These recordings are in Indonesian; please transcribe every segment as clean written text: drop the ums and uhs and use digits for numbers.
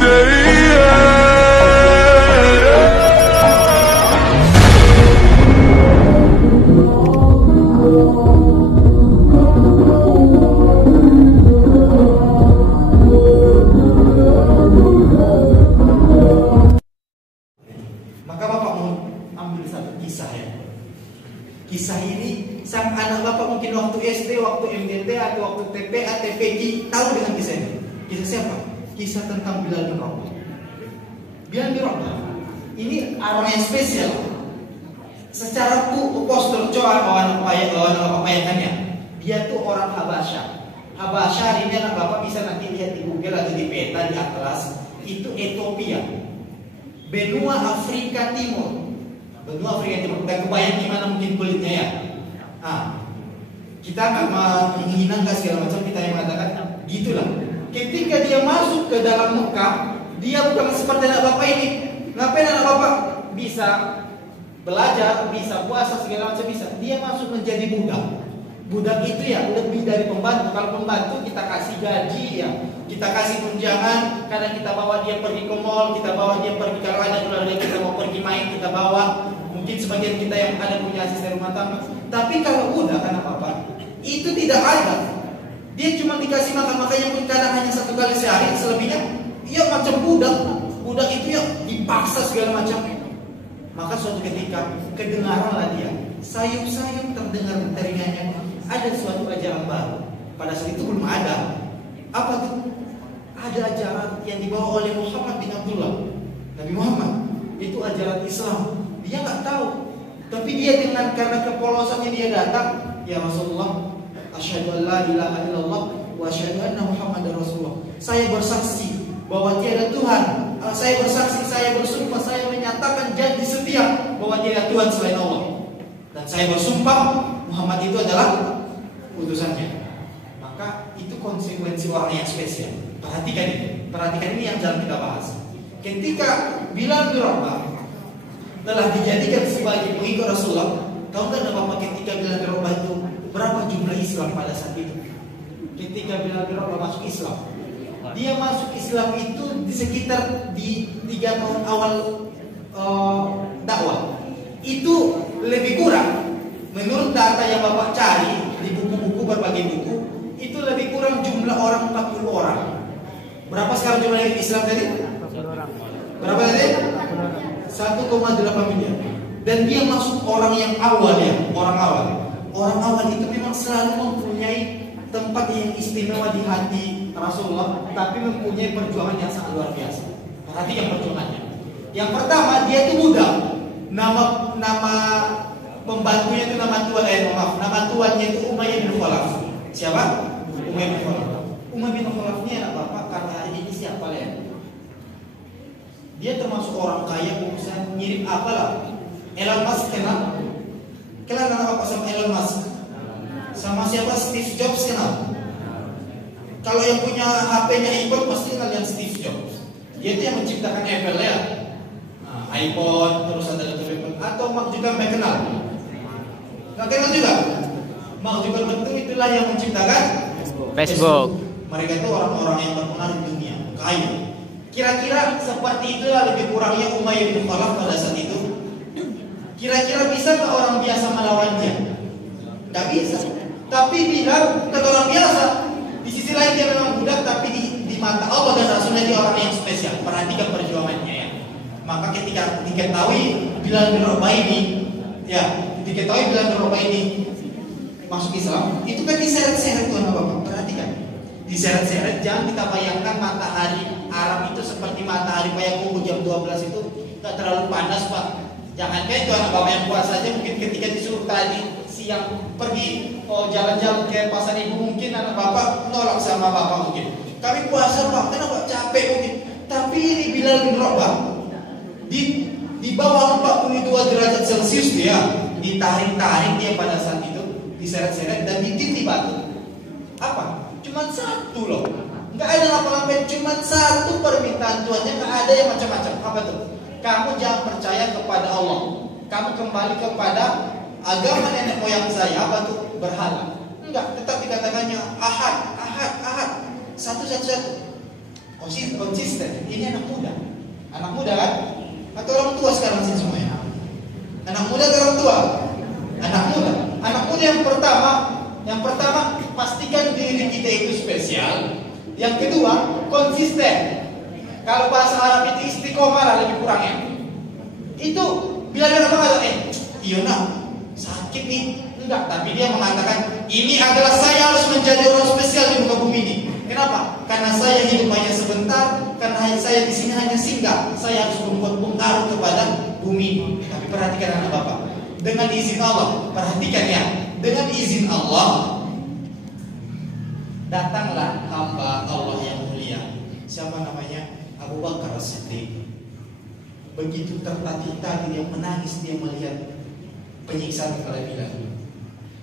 Maka Bapak mau ambil satu kisah ya. Kisah ini sang anak Bapak mungkin waktu SD, waktu MDT atau waktu TPA, TPG tahu dengan kisah ini. Kisah siapa? Kisah tentang Bilal bin Rabah. Bilal bin Rabah ini orang yang spesial. Secara postur coba kawan bayangannya, dia tuh orang Habasyah. Habasyah ini anak Bapak bisa nanti lihat di Google atau di peta di atlas. Itu Ethiopia, benua Afrika Timur. Benua Afrika Timur. Dan kebayang gimana mungkin kulitnya ya. Kita nggak menghinakan segala macam, kita yang mengatakan gitulah. Ketika dia masuk ke dalam Mekah, dia bukan seperti anak Bapak ini. Ngapain anak Bapak bisa belajar, bisa puasa segala macam bisa. Dia masuk menjadi budak. Budak itu ya lebih dari pembantu. Kalau pembantu kita kasih gaji ya, kita kasih tunjangan, karena kita bawa dia pergi ke mall, kita bawa dia pergi, kalau ada keluarga kita mau pergi main, kita bawa. Mungkin sebagian kita yang ada punya asisten rumah tangga. Tapi kalau budak anak Bapak itu tidak ada. Dia cuma dikasih makan, makanya pun kadang hanya 1 kali sehari, selebihnya ia macam budak. Budak itu ya dipaksa segala macam. Maka suatu ketika kedengaranlah dia, sayup-sayup terdengar di telinganya ada suatu ajaran baru. Pada saat itu belum ada. Apa tuh? Ada ajaran yang dibawa oleh Muhammad bin Abdullah. Nabi Muhammad itu ajaran Islam. Dia nggak tahu, tapi dia dengan karena kepolosannya dia datang, ya Rasulullah, asyhadu an la ilaha illallah wa asyhadu anna Muhammadar Rasulullah. Saya bersaksi bahwa tiada Tuhan. Saya bersaksi, saya bersumpah, saya menyatakan janji setia bahwa tiada Tuhan selain Allah. Dan saya bersumpah Muhammad itu adalah utusannya. Maka itu konsekuensi orang yang spesial. Perhatikan ini yang jangan kita bahas. Ketika Bilal bin Rabah telah dijadikan sebagai pengikut Rasulullah, tahu nggak Bapak ketika Bilal bin Rabah itu berapa jumlah Islam pada saat itu? Ketika Bilal bin Rabah masuk Islam, dia masuk Islam itu di sekitar di 3 tahun awal dakwah. Itu lebih kurang menurut data yang Bapak cari di buku-buku, berbagai buku, itu lebih kurang jumlah orang 40 orang. Berapa sekarang jumlah Islam tadi? Berapa tadi? 1,8 miliar. Dan dia masuk orang yang awal ya, orang awal. Orang awal itu memang selalu mempunyai tempat yang istimewa di hati Rasulullah, tapi mempunyai perjuangan yang sangat luar biasa. Perhatikan perjuangannya. Yang pertama, dia itu budak. Nama pembantunya itu nama tuannya itu Umayyah bin Khalaf. Siapa? Umayyah bin Khalaf. Umayyah bin Khalaf ini anak Bapak karena ini siapa ya? Dia termasuk orang kaya, pengusaha, mirip apalah. Elon Musk kenal? Kenal anak Bapak sama Elon Musk? Sama siapa? Steve Jobs kenal? Kalau yang punya HP-nya Apple pasti kenal yang Steve Jobs. Dia itu yang menciptakan Apple ya. iPhone, terus ada Apple. Atau Mark Zuckerberg kenal? Nggak kenal juga? Mark Zuckerberg itulah yang menciptakan Facebook. Mereka itu orang-orang yang berpengaruh di dunia, kaya. Kira-kira seperti itulah lebih kurangnya Umayyah bin Khalaf pada saat itu. Kira-kira bisa nggak orang biasa melawannya? Nggak bisa. Tapi Bilal bukan orang biasa. Di sisi lain dia memang budak, tapi di mata Allah dan Rasulnya dia orang yang spesial. Perhatikan perjuangannya ya. Maka ketika diketahui Bilal bin Rabah ini, masuk Islam, itu kan diseret-seret Tuhan Bapak. Perhatikan, diseret-seret. Jangan kita bayangkan matahari Arab itu seperti matahari Payakumbuh jam 12 itu nggak terlalu panas Pak. Jangan kayak itu anak Bapak yang puasa saja mungkin ketika disuruh tadi siang pergi jalan-jalan ke pasar ibu, mungkin anak Bapak nolak sama Bapak mungkin. Kami puasa Pak, kenapa capek mungkin. Tapi ini Bilal bin Rabah di bawah 42 derajat Celcius dia ditarik-tarik dia pada saat itu, diseret-seret dan ditindih batu. Apa? Cuma satu loh. Nggak ada apa-apa, cuma satu permintaan Tuhannya, nggak ada yang macam-macam. Apa tuh? Kamu jangan percaya kepada Allah. Kamu kembali kepada agama nenek moyang saya. Apa tuh? Berhala. Enggak, tetap dikatakannya ahad. Satu. konsisten. Ini anak muda kan? Atau orang tua sekarang sini semuanya? Anak muda atau orang tua? Anak muda. Anak muda yang pertama pastikan diri kita itu spesial. Yang kedua konsisten. Kalau bahasa Arab itu istiqomah lah lebih kurangnya. Itu bila dia mengatakan, iya nak sakit nih, enggak. Tapi dia mengatakan ini adalah saya harus menjadi orang spesial di muka bumi ini. Kenapa? Karena saya hidup hanya sebentar, karena saya di sini hanya singgah. Saya harus membuat pengaruh kepada bumi. Tapi perhatikan anak bapak, dengan izin Allah, perhatikan ya, dengan izin Allah datanglah hamba Allah yang mulia. Siapa namanya? Abu Bakar As-Siddiq. Begitu tertatih-tatih dia menangis, dia melihat penyiksaan kepada Bilal.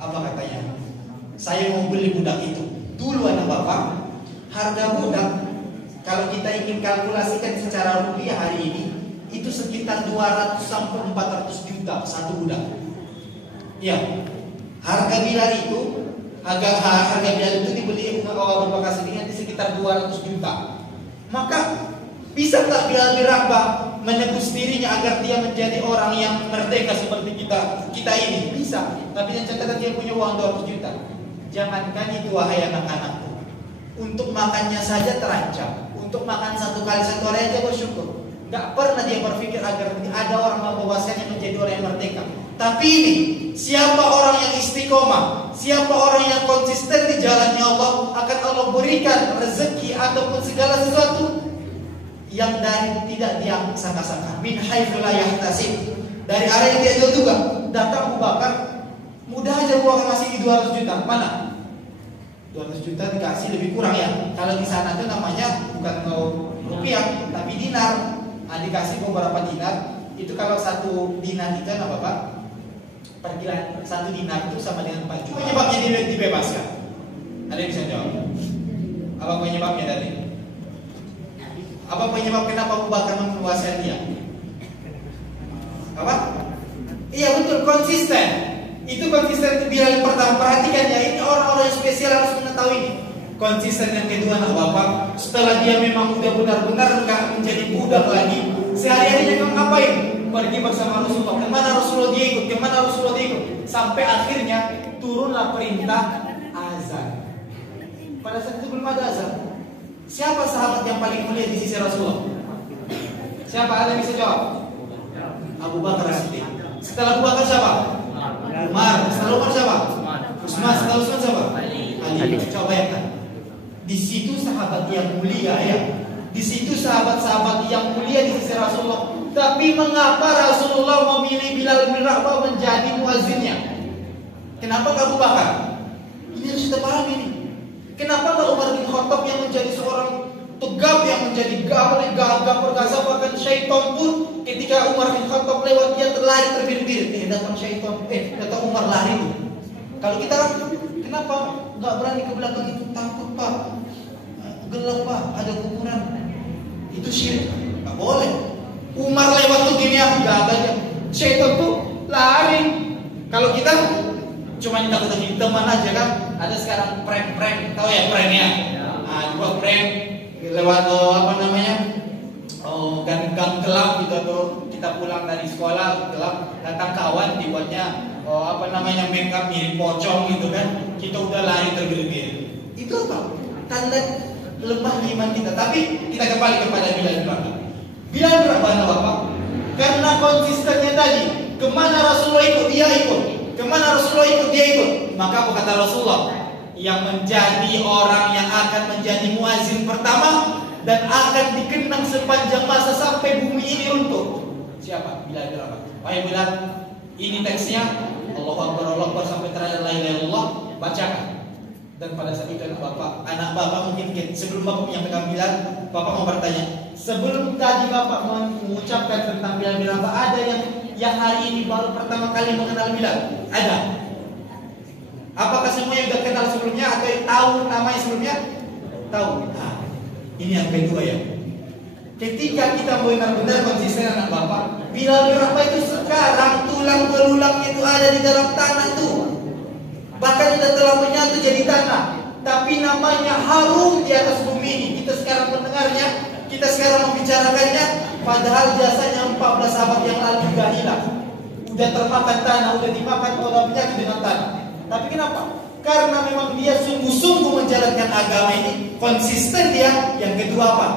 Apa katanya? Saya mau beli budak itu. Dulu anak bapak, harga budak kalau kita ingin kalkulasikan secara rupiah hari ini itu sekitar 200 sampai 400 juta satu budak. Ya, harga Bilal itu harga Bilal itu dibeli Abu Bakar Siddiq di sekitar 200 juta. Maka bisa tak Bilal bin Rabah menebus dirinya agar dia menjadi orang yang merdeka seperti kita ini? Bisa. Tapi yang catatan dia punya uang 200 juta. Jangankan itu wahai anak-anakku, untuk makannya saja terancam. Untuk makan satu kali satu hari aja bersyukur. Gak pernah dia berpikir agar ada orang membawaskannya menjadi orang yang merdeka. Tapi ini, siapa orang yang istiqomah, siapa orang yang konsisten di jalannya Allah, akan Allah berikan rezeki ataupun segala sesuatu yang dari tidak dia sangka-sangka. Min haitsu la yahtasib. Dari arah yang dia duga. Datang Abu Bakar, mudah aja uang masih 200 juta. Mana? 200 juta dikasih lebih kurang ya. Kalau di sana itu namanya bukan rupiah, tapi dinar. Dikasih beberapa dinar. Itu kalau satu dinar itu apa Bapak? Perkiraan satu dinar itu sama dengan 4 juta. Penyebabnya dibebaskan. Ada yang bisa jawab? Apa penyebabnya tadi? Apa penyebab kenapa Abu Bakar menguasai dia? Apa? Iya betul, konsisten. Itu konsisten Bilal yang pertama. Perhatikan ya, ini orang-orang yang spesial harus mengetahui ini. Konsisten yang kedua anak bapak, setelah dia memang udah benar-benar nggak menjadi budak lagi, sehari-hari dia ngapain? Pergi bersama Rasulullah. Kemana Rasulullah dia ikut? Kemana Rasulullah dia ikut? Sampai akhirnya turunlah perintah azan. Pada saat itu belum ada azan. Siapa sahabat yang paling mulia di sisi Rasulullah? Siapa? Ada yang bisa jawab? Abu Bakar As-Siddiq. Setelah Abu Bakar siapa? Umar. Setelah Umar siapa? Utsman. Setelah Utsman siapa? Ali. Coba bayangkan. Di situ sahabat yang mulia ya. Di situ sahabat-sahabat yang mulia di sisi Rasulullah. Tapi mengapa Rasulullah memilih Bilal bin Rabah menjadi muazzinnya? Kenapa Abu Bakar? Ini harus kita pahami ini. Kenapa nggak Umar bin Khattab yang menjadi seorang tegap, yang menjadi gagah perkasa, bahkan syaitan pun ketika Umar bin Khattab lewat dia terlari terbirit-birit. Datang syaitan, datang Umar lari. Kalau kita kenapa nggak berani ke belakang itu? Takut Pak, gelap Pak, ada kuburan. Itu syirik, nggak boleh. Umar lewat tuh gini ya, gagahnya. Syaitan tuh lari. Kalau kita cuma takut-takut teman aja kan. Ada sekarang prank, tahu ya pranknya? Buat prank lewat gang gelap gitu, atau kita pulang dari sekolah gelap, datang kawan dibuatnya make up mirip pocong gitu kan. Kita udah lari terbirit-birit. Itu apa? Tanda lemah iman kita. Tapi kita kembali kepada Bilal bin Rabah. Bilal bin Rabah Bapak, karena konsistennya tadi, kemana Rasulullah ikut dia ikut. Kemana Rasulullah ikut dia ikut. Maka apa kata Rasulullah? Yang menjadi orang yang akan menjadi muazin pertama dan akan dikenang sepanjang masa sampai bumi ini runtuh. Siapa? Bilal bin Rabah. Wahai Bilal, ini teksnya. Allahu Akbar sampai terakhir la ilaha illallah, bacakan. Dan pada saat itu anak bapak mungkin sebelum bapak menyampaikan Bilal, bapak mau bertanya. Sebelum tadi bapak mengucapkan tentang Bilal bin Rabah, ada yang hari ini baru pertama kali mengenal Bilal? Ada? Apakah semuanya sudah kenal sebelumnya atau tahu namanya sebelumnya? Tahu. Ini yang kedua ya. Ketika kita benar-benar konsisten anak bapak, Bilal bin Rabah itu sekarang tulang belulang itu ada di dalam tanah tuh. Bahkan sudah telah menyatu jadi tanah. tapi namanya harum di atas bumi ini. Kita sekarang mendengarnya, kita sekarang membicarakannya, padahal jasanya 14 abad yang lalu sudah hilang. Udah termakan tanah, udah dimakan oleh penyakit dengan tanah. Tapi kenapa? Karena memang dia sungguh-sungguh menjalankan agama ini, konsisten dia. Yang kedua apa?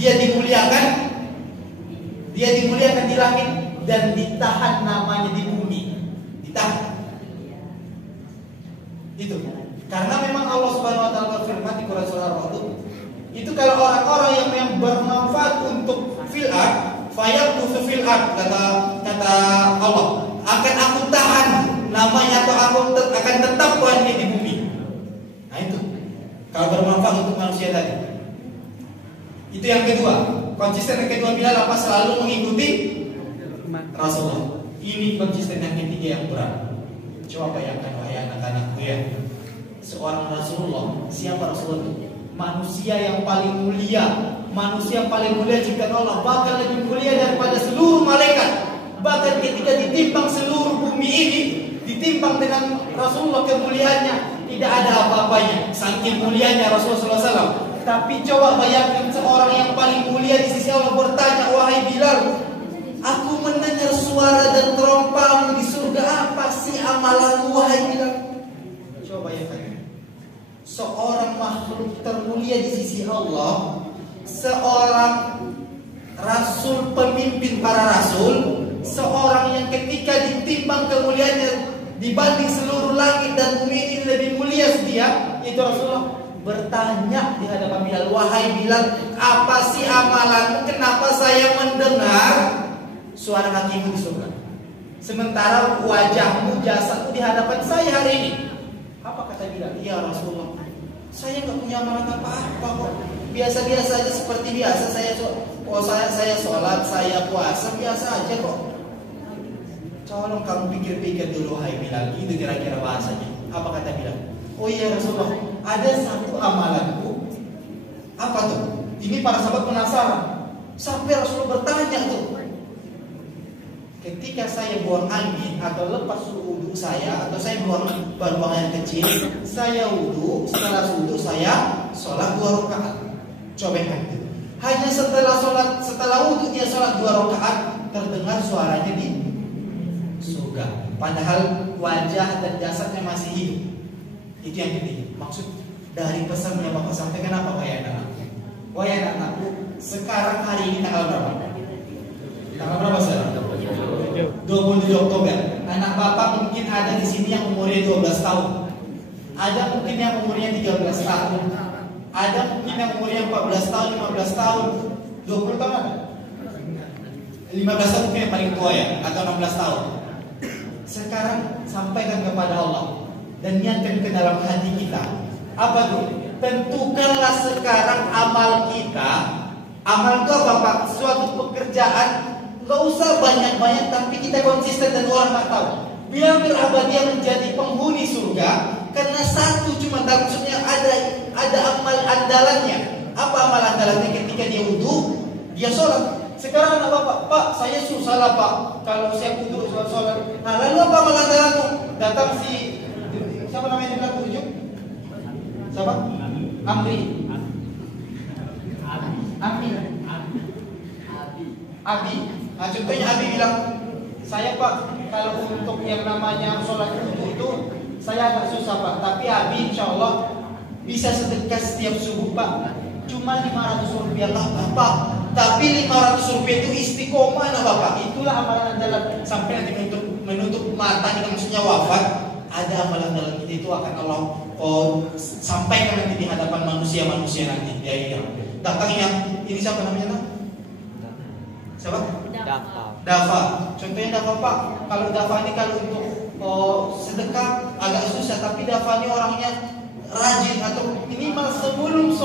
Dia dimuliakan di langit dan ditahan namanya di bumi. Ditahan. Itu. Karena memang Allah Subhanahu wa taala berfirman di Quran surah Ar-Ra'd, itu kalau orang-orang yang bermanfaat untuk fil ard, fayaqtu fil ard, kata Allah, akan aku tahan namanya atau aku akan tetap berada di bumi. Nah itu. Kalau bermanfaat untuk manusia tadi. Itu yang kedua. Konsisten yang kedua Bilal apa? Selalu mengikuti Rasulullah. Ini konsisten yang ketiga yang berat. Coba bayangkan wahai anak-anakku ya. Seorang Rasulullah, siapa Rasulullah itu? Manusia yang paling mulia, manusia yang paling mulia jika Allah, bahkan lebih mulia daripada seluruh malaikat. Bahkan ketika ditimbang seluruh bumi ini, ditimbang dengan Rasulullah kemuliaannya, tidak ada apa-apanya. Saking mulianya Rasulullah SAW. Tapi coba bayangkan seorang yang paling mulia di sisi Allah bertanya, wahai Bilal, aku mendengar suara dan terompamu di surga, apa sih amalanmu wahai Bilal? Coba bayangkan. Seorang makhluk termulia di sisi Allah, seorang rasul, pemimpin para rasul, seorang yang ketika ditimbang kemuliaannya dibanding seluruh langit dan bumi ini lebih mulia dia, itu Rasulullah bertanya di hadapan Bilal, wahai Bilal, apa sih amalanmu? Kenapa saya mendengar suara kakimu di surga, sementara wajahmu, jasadmu di hadapan saya hari ini? Apa kata Bilal? Ya Rasulullah, saya nggak punya amalan apa-apa kok. Biasa-biasa aja seperti biasa. Saya sholat, saya puasa, biasa aja kok. Tolong kamu pikir-pikir dulu, hai Bilal. Itu kira-kira bahasanya. Apa kata Bilal? Oh iya Rasulullah, ada satu amalanku. Apa tuh? Ini para sahabat penasaran. Sampai Rasulullah bertanya tuh. Ketika saya buang angin atau lepas wudhu saya, atau saya buang air kecil, saya wudhu, setelah wudhu saya sholat 2 rakaat. Coba itu. Hanya setelah wudhu dia sholat 2 rakaat, terdengar suaranya di surga. Padahal wajah dan jasadnya masih hidup. Itu yang ketiga. Maksud dari pesan yang Bapak sampaikan apa, wahai anak-anakku? Wahai anak-anakku, sekarang hari ini tanggal berapa? Tanggal berapa sekarang? 27 Oktober. Anak Bapak mungkin ada di sini yang umurnya 12 tahun. Ada mungkin yang umurnya 13 tahun. Ada mungkin yang umurnya 14 tahun, 15 tahun. 20 tahun ada? 15 tahun mungkin yang paling tua ya, atau 16 tahun. Sekarang sampaikan kepada Allah dan niatkan ke dalam hati kita. Apa tuh? Tentukanlah sekarang amal kita. Amal itu apa Pak? Suatu pekerjaan. Gak usah banyak-banyak, tapi kita konsisten dan orang tak tahu. Bila berabadiah menjadi penghuni surga, karena satu cuma maksudnya ada amal andalannya. Apa amal andalannya? Ketika dia wudhu, dia sholat. Sekarang anak Bapak, Pak, saya susah lah Pak, kalau saya wudhu sholat. Nah, lalu apa amal andalanmu? Datang si siapa namanya di belakang tujuh? Siapa? Amri. Abi. Nah, contohnya Abi bilang, saya Pak, kalau untuk yang namanya sholat wudhu itu saya agak susah Pak, tapi Abi insya Allah bisa sedekah setiap subuh Pak. Cuma 500 rupiah lah Bapak, tapi 500 rupiah itu istiqomah lah Bapak. Itulah amalan andalan sampai nanti menutup mata kita, maksudnya wafat. Ada amalan dalam kita itu akan Allah sampaikan nanti di hadapan manusia-manusia nanti. Ya. Datangnya ini siapa namanya? Siapa? Dafa. Contohnya Dafa Pak. Kalau Dafa ini kalau untuk sedekah agak susah, tapi Dafa ini orangnya rajin, atau minimal sebelum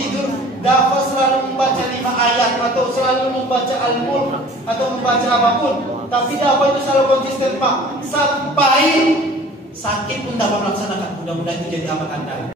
tidur Dafa selalu membaca 5 ayat atau selalu membaca Al-Mulk atau membaca apapun. Tapi Dafa itu selalu konsisten Pak, sampai sakit pun dapat melaksanakan. Mudah-mudahan itu jadi amal Anda.